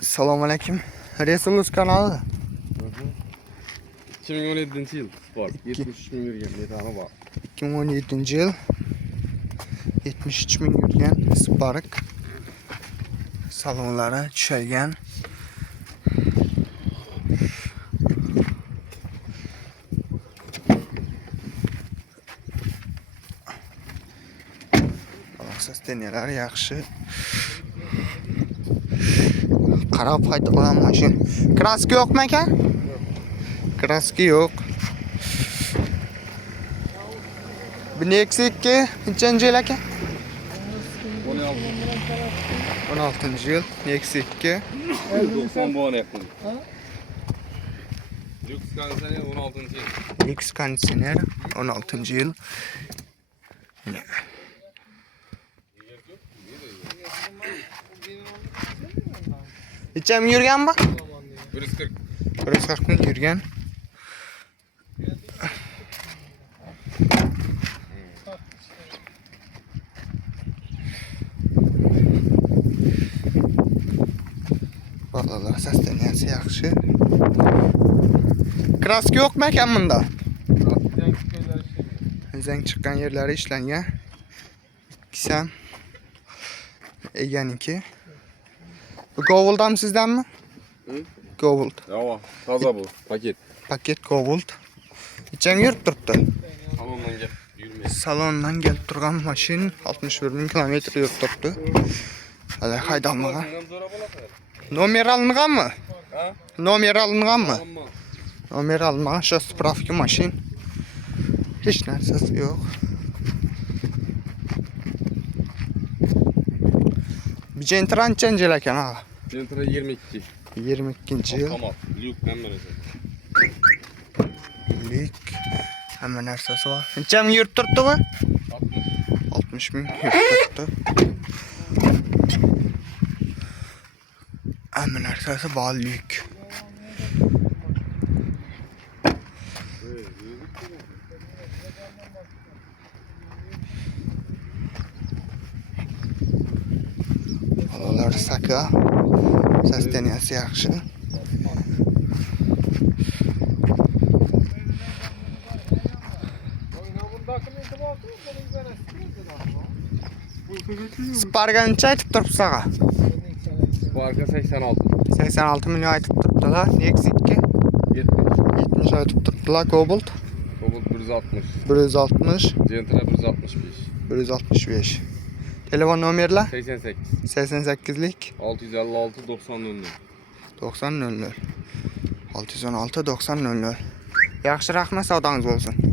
Assalomu alaykum. Resulus kanalı. 2017-yil sport 73 ming yurgan metani bor. 2017-yil 73 ming yurgan Spark salonlari tushalgan. Sostenyalar yaxshi. Qarab haydalgan mashina. Kraska yo'qmi aka? Kraska yo'q. Bu Nexia 2 nechanchi yil aka? 16-yil Nexia 2. 90 bor yaqin. Lüks konditsioner 16-yil. Lüks konditsioner 16-yil. Necha ming yurgan bu? 140. 140 ming yurgan. Bolalar sosteniyasi yaxshi. Kraska yo'qmi ekan bunda? Zang chiqqan yerlari ishlangan. Kisam eganiki. Bu Gold ham sizdanmi? Gold. Yo'q, toza bu paket. Paket Gold. Necha ming yurib turibdi? Salondan gel yurmaydi. Salondan kelib turgan mashin 61 ming kilometr yurib turibdi. Hali haydalmagan. Nomer alınganmı? Ha? Nomer alınganmı? Alınma. Nomer alınmagan şu spravka mashin. Hiç narsasi yo'q. Bir Gentra nechanchi yil ekan ağa? Gentra 22. 22-yil. Tamam. Lük kamerası. Lük. Hamma narsasi bor. Necha ming yurib turibdi bu? 60 ming yurib turibdi. Hamma narsasi bor lük. Bolalar saka. Sosteniyasi yaxshi. Spark'a necha aytib turibsiz ağa? Spark'a 86. 86 milyon aytib turibdilar. Nexia 2 70. 70 aytib turibdilar. Cobalt Cobalt 160. 160, Gentra 165. 165. Telefon nomerler 88. 88'lik 656 90 00. 90 00. 616 90 00. Yaxshi rahmat, savdongiz bo'lsin.